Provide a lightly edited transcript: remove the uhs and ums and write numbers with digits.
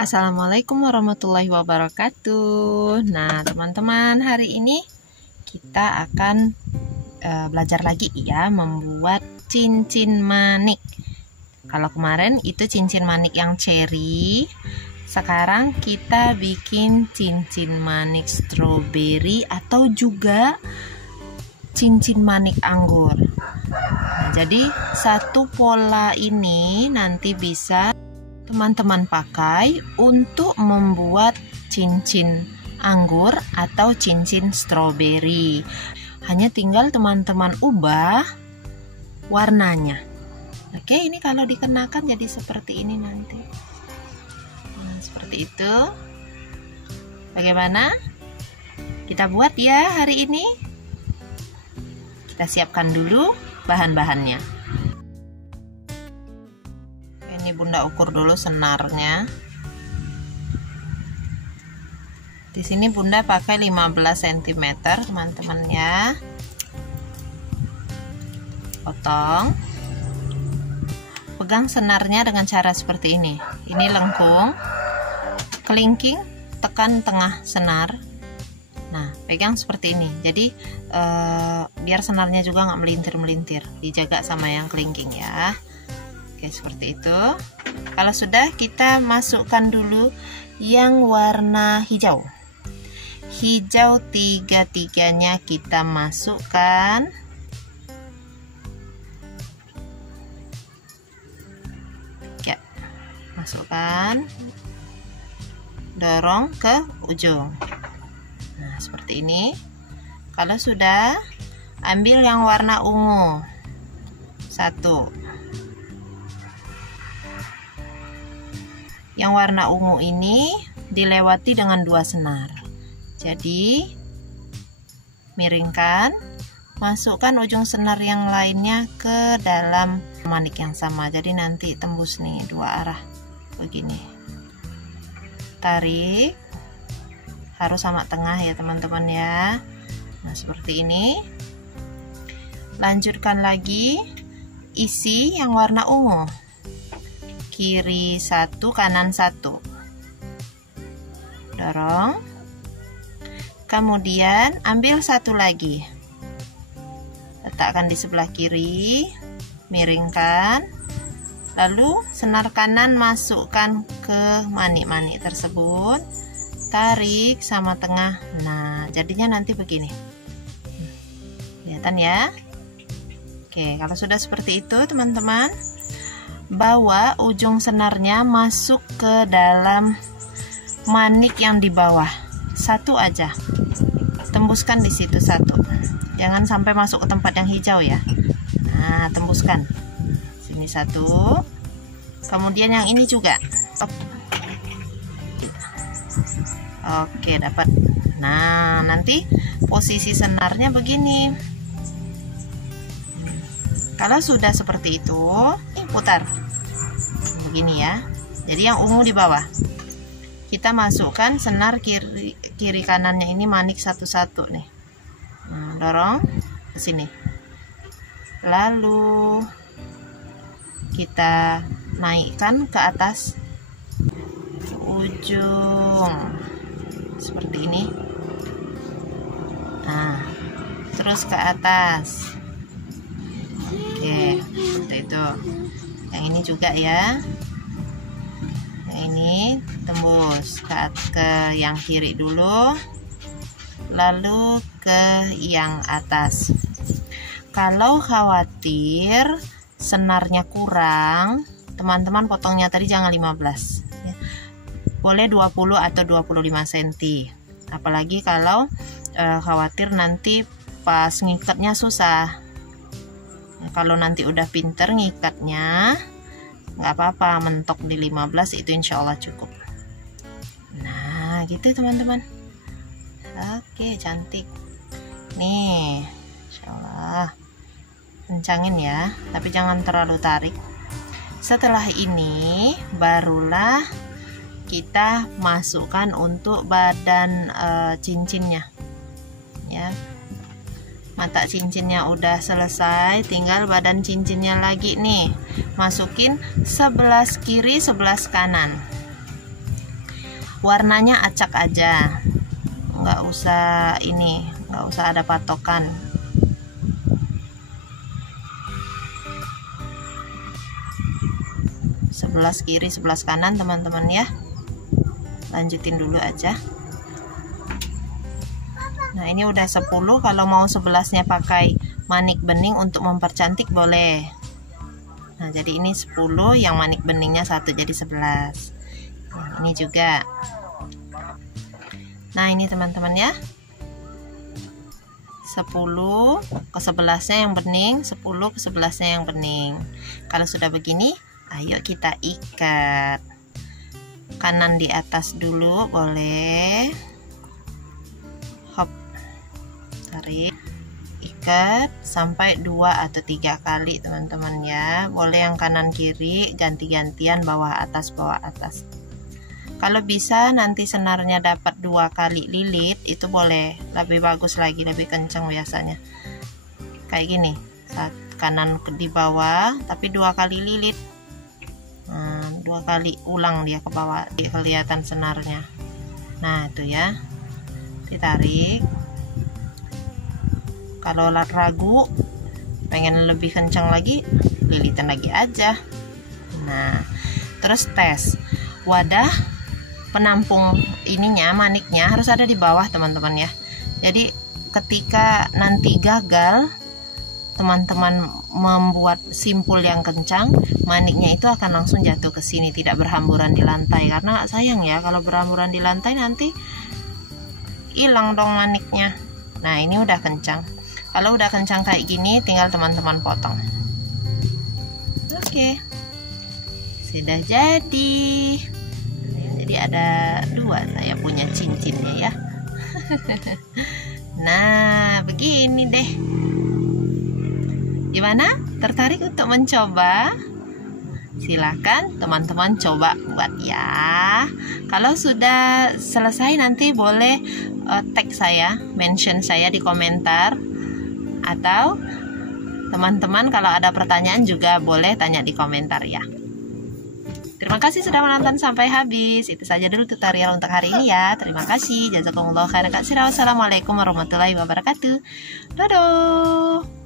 Assalamualaikum warahmatullahi wabarakatuh. Nah, teman-teman, hari ini kita akan belajar lagi ya membuat cincin manik. Kalau kemarin itu cincin manik yang cherry, sekarang kita bikin cincin manik stroberi atau juga cincin manik anggur. Nah, jadi satu pola ini nanti bisa teman-teman pakai untuk membuat cincin anggur atau cincin stroberi. Hanya tinggal teman-teman ubah warnanya. Oke, ini kalau dikenakan jadi seperti ini nanti. Nah, seperti itu. Bagaimana? Kita buat ya hari ini. Kita siapkan dulu bahan-bahannya. Ini Bunda ukur dulu senarnya. Di sini Bunda pakai 15 cm, teman-teman ya. Potong. Pegang senarnya dengan cara seperti ini. Ini lengkung, kelingking, tekan tengah senar. Nah, pegang seperti ini. Jadi biar senarnya juga nggak melintir-melintir. Dijaga sama yang kelingking ya. Oke, seperti itu. Kalau sudah, kita masukkan dulu yang warna hijau. Hijau tiga-tiganya kita masukkan. Ya, masukkan. Dorong ke ujung. Nah, seperti ini. Kalau sudah, ambil yang warna ungu. Satu. Yang warna ungu ini dilewati dengan 2 senar. Jadi miringkan, masukkan ujung senar yang lainnya ke dalam manik yang sama. Jadi nanti tembus nih 2 arah begini. Tarik, harus sama tengah ya teman-teman ya. Nah, seperti ini. Lanjutkan lagi, isi yang warna ungu. Kiri 1, kanan 1. Dorong. Kemudian ambil satu lagi. Letakkan di sebelah kiri. Miringkan. Lalu senar kanan masukkan ke manik-manik tersebut. Tarik sama tengah. Nah, jadinya nanti begini. Kelihatan ya? Oke, kalau sudah seperti itu teman-teman, bawa ujung senarnya masuk ke dalam manik yang di bawah. Satu aja. Tembuskan di situ satu. Jangan sampai masuk ke tempat yang hijau ya. Nah, tembuskan. Sini satu. Kemudian yang ini juga. Oke, dapat. Nah, nanti posisi senarnya begini. Kalau sudah seperti itu, putar begini ya. Jadi yang ungu di bawah. Kita masukkan senar kiri kanannya ini manik satu-satu nih. Nah, dorong ke sini. Lalu kita naikkan ke atas ujung seperti ini. Nah, terus ke atas. Oke, seperti itu. Yang ini juga ya. Yang ini tembus ke yang kiri dulu, lalu ke yang atas. Kalau khawatir senarnya kurang, teman-teman potongnya tadi jangan 15 ya. Boleh 20 atau 25 cm. Apalagi kalau khawatir nanti pas ngikatnya susah. Kalau nanti udah pinter ngikatnya, nggak apa-apa, mentok di 15 itu insya Allah cukup. Nah, gitu teman-teman. Oke, cantik. Nih, insya Allah. Kencangin ya, tapi jangan terlalu tarik. Setelah ini, barulah kita masukkan untuk badan cincinnya. Ya. Mata cincinnya udah selesai, tinggal badan cincinnya lagi nih. Masukin 11 kiri 11 kanan. warnanya acak aja, nggak usah ada patokan. Sebelas kiri, sebelas kanan teman-teman ya. Lanjutin dulu aja. Nah ini udah 10, kalau mau 11-nya pakai manik bening untuk mempercantik boleh. Nah jadi ini 10, yang manik beningnya 1 jadi 11. Nah, ini juga. Nah ini teman-teman ya, 10 ke 11-nya yang bening, 10 ke 11-nya yang bening. Kalau sudah begini, ayo kita ikat. Kanan di atas dulu boleh. Hop, tarik, ikat sampai 2 atau 3 kali teman-teman ya. Boleh yang kanan kiri ganti-gantian, bawah atas bawah atas. Kalau bisa nanti senarnya dapat 2 kali lilit, itu boleh, lebih bagus lagi, lebih kencang biasanya. Kayak gini, saat kanan di bawah tapi 2 kali lilit. Nah, 2 kali ulang dia ke bawah, kelihatan senarnya. Nah itu ya, ditarik. Kalau ragu pengen lebih kencang lagi, lilitan lagi aja. Nah terus tes wadah penampung ininya, maniknya harus ada di bawah teman-teman ya. Jadi ketika nanti gagal, teman-teman membuat simpul yang kencang, maniknya itu akan langsung jatuh ke sini, tidak berhamburan di lantai. Karena sayang ya, kalau berhamburan di lantai nanti hilang dong maniknya. Nah ini udah kencang. Kalau udah kencang kayak gini, tinggal teman-teman potong. Oke, sudah jadi. Jadi ada 2 saya punya cincinnya ya. Nah begini deh. Gimana? Tertarik untuk mencoba? Silahkan teman-teman coba buat ya. Kalau sudah selesai nanti boleh tag saya, mention saya di komentar. Atau teman-teman kalau ada pertanyaan juga boleh tanya di komentar ya. Terima kasih sudah menonton sampai habis. Itu saja dulu tutorial untuk hari ini ya. Terima kasih. Jazakumullah khairan katsira. Wassalamualaikum warahmatullahi wabarakatuh. Dadah.